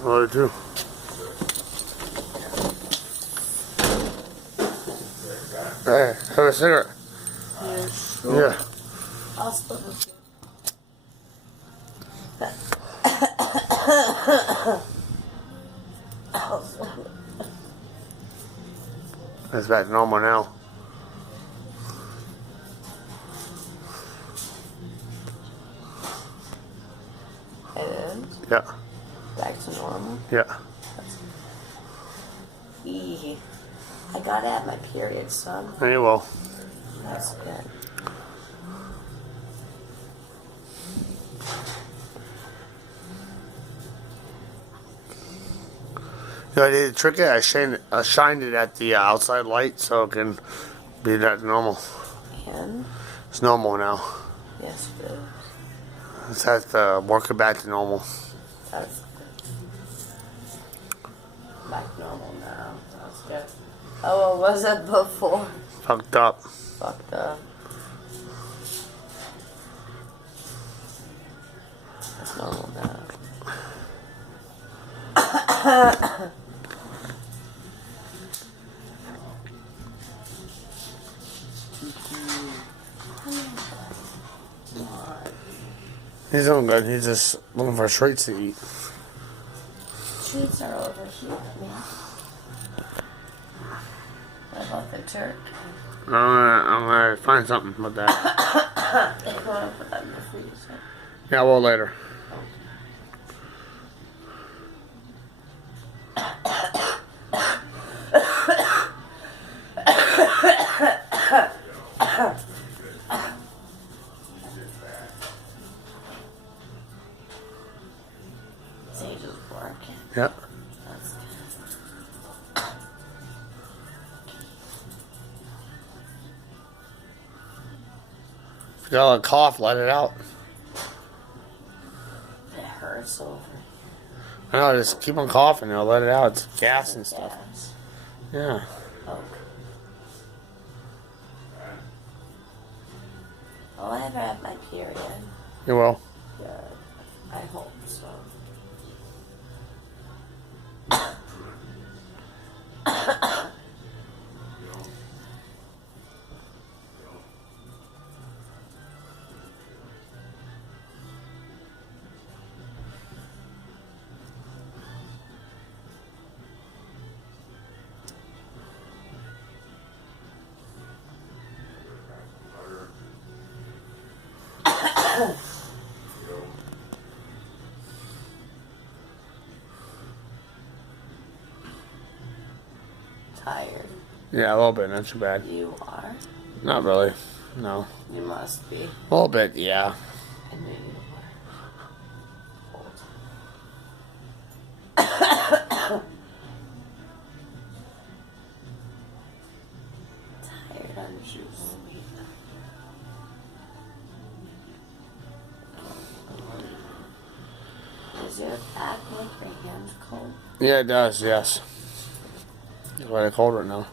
Oh, I do. Hey, have a cigarette. Yeah, sure. Yeah. I'll split with you. It's back to normal now. It is? Yeah. Back to normal? Yeah. Eee. I gotta have my period, son. There you will. That's good. You know, I did trick it. I shined it at the outside light so it can be that normal. And? It's normal now. Yes, it is. It's has to work it back to normal. That's good. Back to normal now. That's good. Oh, what was it before? Fucked up. Fucked up. That's normal now. He's doing good. He's just looking for treats to eat. Treats are over here, man. What about the turkey? I'm gonna find something with that. You want to put that in the freezer? Yeah, well, later. Sage is working. Yep. That's good. If you got a cough, let it out. It hurts over. I know, just keep on coughing. It'll let it out. It's gas and stuff. Gas. Yeah. Okay. Will I ever have my period? You will. Good. I hope so. Tired. Yeah, a little bit. Not too bad. You are? Not really. No. You must be. A little bit, yeah. I knew you were. Tired, I'm just sleepy. Does your back make your hands cold? Yeah, it does, yes. It's really cold right now.